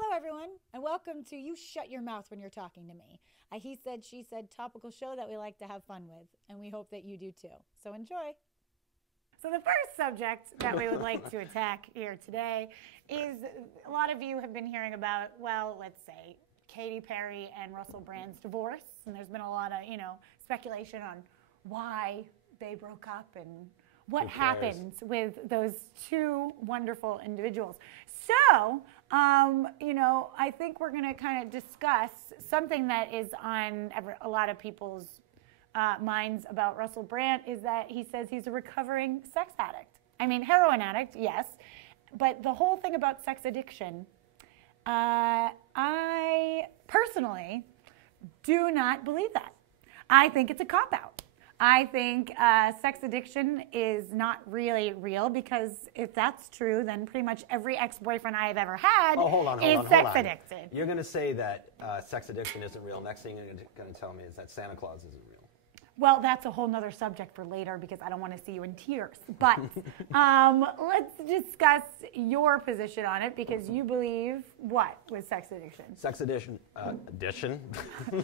Hello, everyone, and welcome to You Shut Your Mouth When You're Talking to Me, a he said, she said topical show that we like to have fun with, and we hope that you do too. So enjoy. So the first subject that we would like to attack here today is a lot of you have been hearing about, well, let's say, Katy Perry and Russell Brand's divorce, and there's been a lot of, speculation on why they broke up and what happens with those two wonderful individuals. So, I think we're going to kind of discuss something that is on a lot of people's minds about Russell Brand is that he says he's a recovering sex addict. I mean, heroin addict, yes, but the whole thing about sex addiction, I personally do not believe that. I think it's a cop-out. I think sex addiction is not really real because if that's true, then pretty much every ex-boyfriend I've ever had is sex addicted. You're going to say that sex addiction isn't real. Next thing you're going to tell me is that Santa Claus isn't real. Well, that's a whole nother subject for later because I don't want to see you in tears. But let's discuss your position on it because you believe what with sex addiction? Sex addiction. Addition?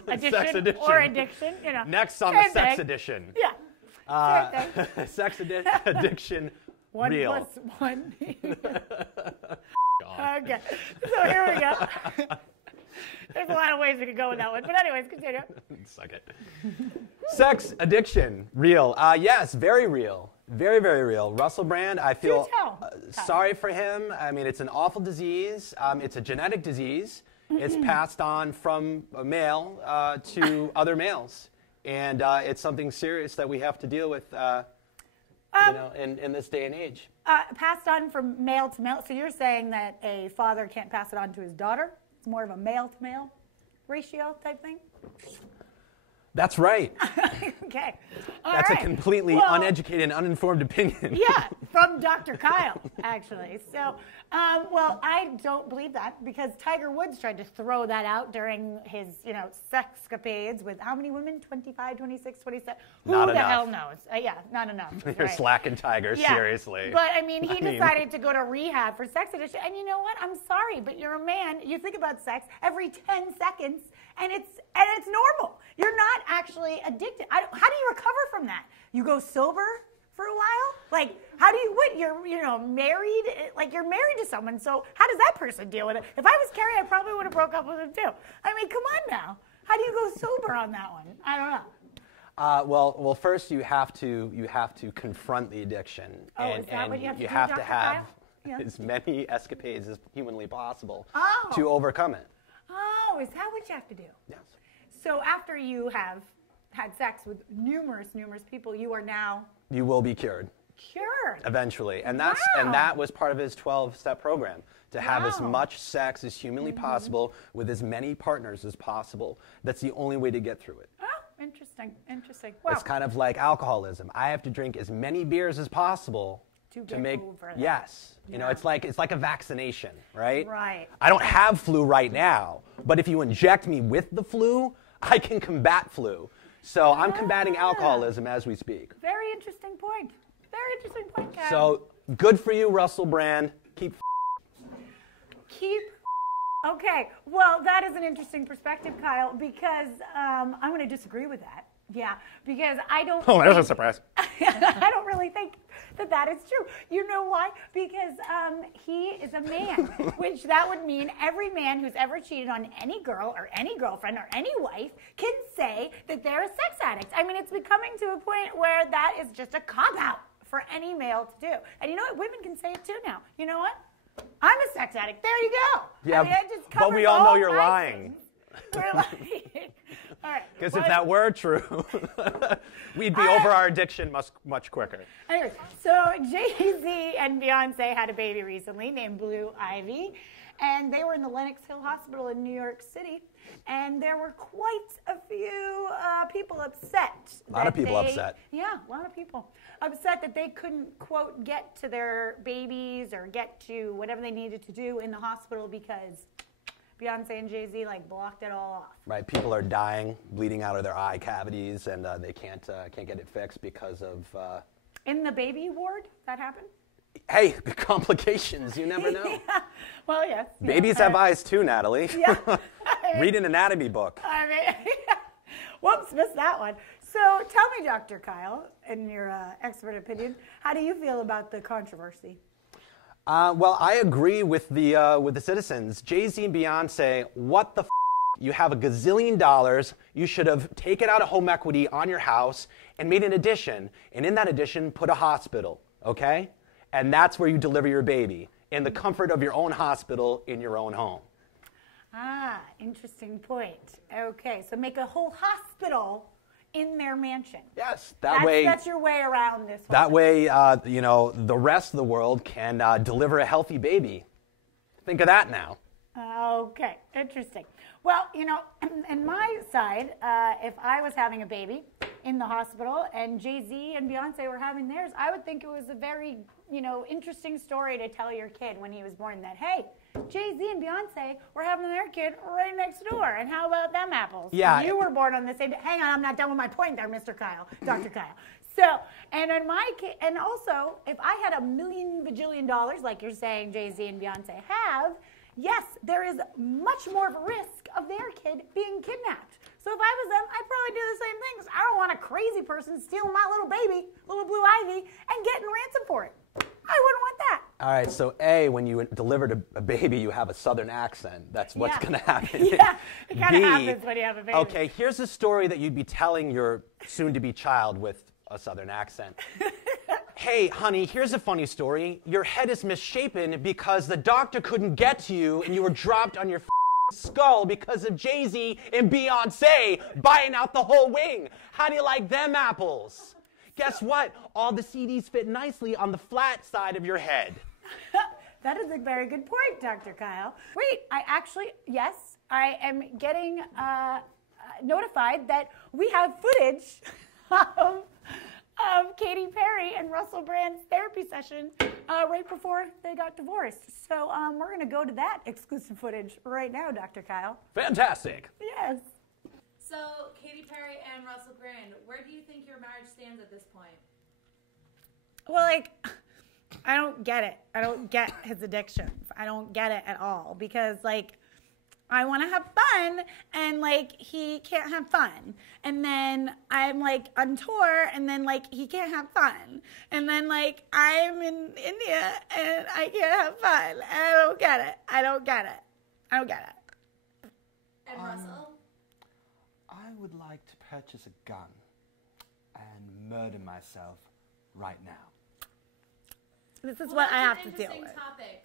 Addition sex addiction. or addiction. Next on the sex addiction. Yeah. Sex addiction. One real. plus one. Okay. So here we go. There's a lot of ways we could go with that one. But anyways, continue. Suck it. Sex addiction. Real. Yes, very real. Very, very real. Russell Brand, I feel sorry for him. I mean, it's an awful disease. It's a genetic disease. It's passed on from a male to other males. And it's something serious that we have to deal with in this day and age. Passed on from male to male. So you're saying that a father can't pass it on to his daughter? It's more of a male-to-male ratio type thing? That's right. Okay. That's a completely uneducated and uninformed opinion. Yeah, from Dr. Kyle, actually. So, I don't believe that because Tiger Woods tried to throw that out during his, sexcapades with how many women? 25, 26, 27? Not Who the enough. hell knows? Yeah, not enough. You're slacking, Tiger, seriously. But, he decided to go to rehab for sex addiction. And you know what? I'm sorry, but you're a man. You think about sex every 10 seconds, and it's normal. You're not actually addicted. How do you recover from that? You go sober for a while? Like, how do you, you're married? Like, you're married to someone, so how does that person deal with it? If I was Carrie, I probably would have broke up with him too. I mean, come on now. How do you go sober on that one? I don't know. Well, first you have to confront the addiction, is that what you have to do, have Dr. to have Kyle? as many escapades as humanly possible Oh. to overcome it. Oh, is that what you have to do? Yes. So after you have had sex with numerous people, you are now You will be cured. cured. Eventually, and that was part of his 12-step program, to have as much sex as humanly possible with as many partners as possible. That's the only way to get through it. Oh, interesting. Wow. It's kind of like alcoholism. I have to drink as many beers as possible to make over that. Yes. It's like a vaccination, right? Right. I don't have flu right now, but if you inject me with the flu, I can combat flu. So I'm combating alcoholism as we speak. Very interesting point. Kyle. So good for you, Russell Brand. Keep. Okay. Well, that is an interesting perspective, Kyle, because I'm going to disagree with that. Yeah, because I don't. Oh, that's a surprise. I don't really think that is true. You know why? Because he is a man, which that would mean every man who's ever cheated on any girl or any girlfriend or any wife can say that they're a sex addict. I mean, it's becoming to a point where that is just a cop-out for any male to do. And you know what? Women can say it too now. You know what? I'm a sex addict. There you go. Yeah, but we all know you're lying. We're lying. All right. Because if that were true, we'd be over our addiction much quicker. Anyways, so Jay-Z and Beyonce had a baby recently named Blue Ivy, and they were in the Lenox Hill Hospital in New York City, and there were quite a few people upset. A lot of people upset. Yeah, a lot of people upset that they couldn't, quote, get to their babies or get to whatever they needed to do in the hospital because Beyonce and Jay-Z blocked it all off. Right, people are dying, bleeding out of their eye cavities, and they can't get it fixed because of. In the baby ward, that happened? Hey, complications, you never know. Yeah. Well, yes. Babies have eyes too, Natalie. Yeah. Read an anatomy book. I mean, whoops, missed that one. So tell me, Dr. Kyle, in your expert opinion, how do you feel about the controversy? Well, I agree with the citizens. Jay-Z and Beyonce, what the f***? You have a gazillion dollars. You should have taken out a home equity on your house and made an addition. And in that addition, put a hospital, okay? And that's where you deliver your baby, in the comfort of your own hospital in your own home. Ah, interesting point. Okay, so make a whole hospital in their mansion. Yes, that's your way around this. That way, the rest of the world can deliver a healthy baby. Think of that now. Okay, interesting. Well, in my side, if I was having a baby in the hospital and Jay-Z and Beyonce were having theirs, I would think it was a very, interesting story to tell your kid when he was born that, hey, Jay-Z and Beyonce were having their kid right next door. And how about them apples? Yeah. You were born on the same day. Hang on, I'm not done with my point there, Mr. Kyle, Dr. Kyle. So, and in my kid, and also, if I had $1 million bajillion, like you're saying Jay-Z and Beyonce have, yes, there is much more of a risk of their kid being kidnapped. So if I was them, I'd probably do the same things. I don't want a crazy person stealing my little baby, little blue ivy, and getting ransom for it. I wouldn't want that. All right, so A, when you delivered a baby, you have a southern accent. That's what's going to happen. Yeah, it kind of happens when you have a baby. Okay, here's a story that you'd be telling your soon-to-be child with a southern accent. Hey, honey, here's a funny story. Your head is misshapen because the doctor couldn't get to you and you were dropped on your skull because of Jay-Z and Beyonce buying out the whole wing. How do you like them apples? Guess what? All the CDs fit nicely on the flat side of your head. That is a very good point, Dr. Kyle. Wait, yes, I am getting notified that we have footage of Katy Perry and Russell Brand's therapy session right before they got divorced. So we're going to go to that exclusive footage right now, Dr. Kyle. Fantastic. Yes. So, Katy Perry and Russell Brand, where do you think your marriage stands at this point? Well, I don't get it. I don't get his addictions. I don't get it at all because, I want to have fun, and, he can't have fun. And then I'm, on tour, and then, he can't have fun. And then, I'm in India, and I can't have fun. I don't get it. I don't get it. And Russell? I would like to purchase a gun and murder myself right now. This is what I have to deal with. Interesting topic.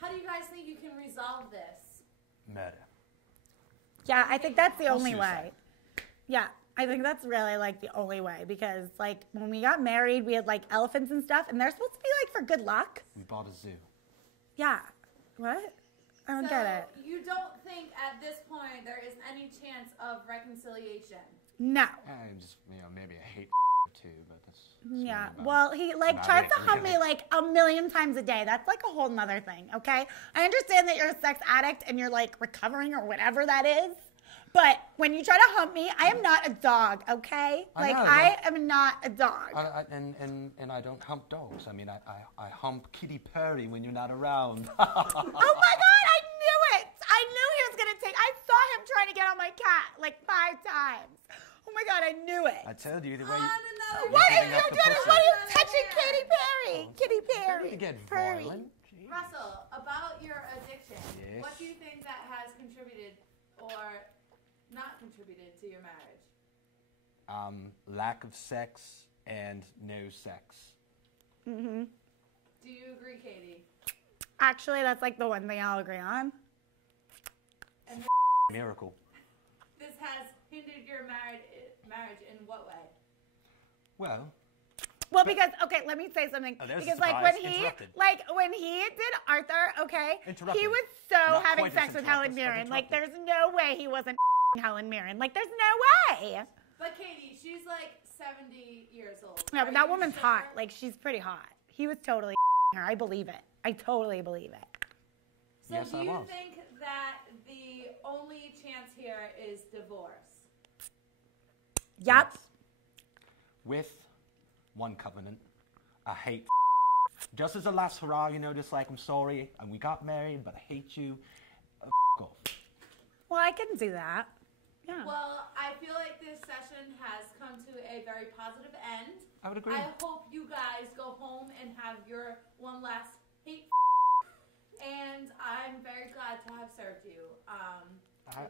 How do you guys think you can resolve this? Murder. Yeah, I think that's the only way. Yeah, I think that's really the only way because when we got married, we had elephants and stuff, and they're supposed to be for good luck. We bought a zoo. Yeah. What? I don't get it. You don't think at this point there is any chance of reconciliation? No. Just maybe I hate too, but that's yeah. Well, he tries to hump me 1,000,000 times a day. That's a whole nother thing. Okay. I understand that you're a sex addict and you're recovering or whatever that is. But when you try to hump me, I am not a dog, okay? I am not a dog. And I don't hump dogs. I mean, I hump Katy Perry when you're not around. Oh my God, I knew it. I knew he was going to take, I saw him trying to get on my cat 5 times. Oh my God, I knew it. I told you the way What are you doing? What are you touching Katy Perry? Katy Perry. You get Perry. violent. Russell, about your addiction, Yes. what do you think that has contributed or not contributed to your marriage? Lack of sex and no sex. Mm-hmm. Do you agree, Katie? Actually, that's the one thing I'll agree on. And Miracle. this has hindered your marriage in what way? Well, because let me say something. There's because a surprise. when he did Arthur, Interrupted. he was Not having quite sex with Helen Mirren. interrupted. There's no way he wasn't Helen Mirren. There's no way. But Katie, she's 70 years old. No, but that woman's hot. She's pretty hot. He was totally her. I believe it. I totally believe it. So Yes, do I you was. think that the only chance here is divorce? Yep. With one covenant, I hate Just as a last hurrah, you know, just like, I'm sorry, and we got married, but I hate you. Off. Well, I can do that. Yeah. Well, I feel like this session has come to a very positive end. I would agree. I hope you guys go home and have your one last hate. And I'm very glad to have served you.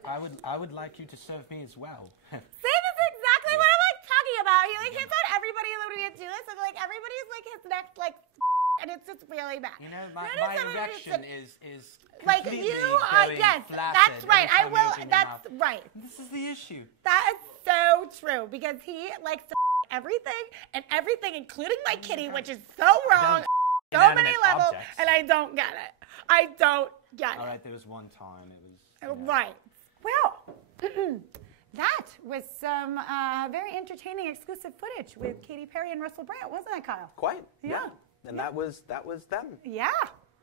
I would like you to serve me as well. See, this is exactly what I'm like talking about. He like hits on everybody when we do this, and like everybody's like his neck like, and it's just really bad. You know, my erection is like you are. Yes, that's right. I will. That's right. This is the issue. That is so true because he likes to everything and everything, including my kitty, which is so wrong. So many levels, and I don't get it. I don't get it. All right, there was one time it was. You know. Right. Well, that was some very entertaining exclusive footage with Katy Perry and Russell Brand, wasn't it, Kyle? Quite. Yeah. And that was them. Yeah.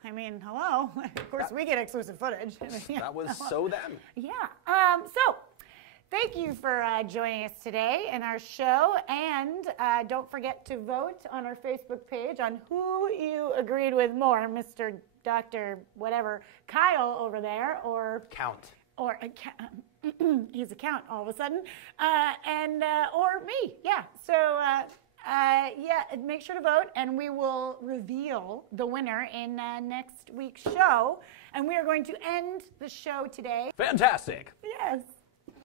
I mean, hello. Of course, we get exclusive footage. That was so them. Yeah. So, thank you for joining us today in our show. And don't forget to vote on our Facebook page on who you agreed with more, Mr. Dr. whatever, Kyle over there, or... Count. Or he's a count all of a sudden. Or me. Yeah. So, yeah, make sure to vote, and we will reveal the winner in next week's show. And we are going to end the show today. Fantastic. Yes.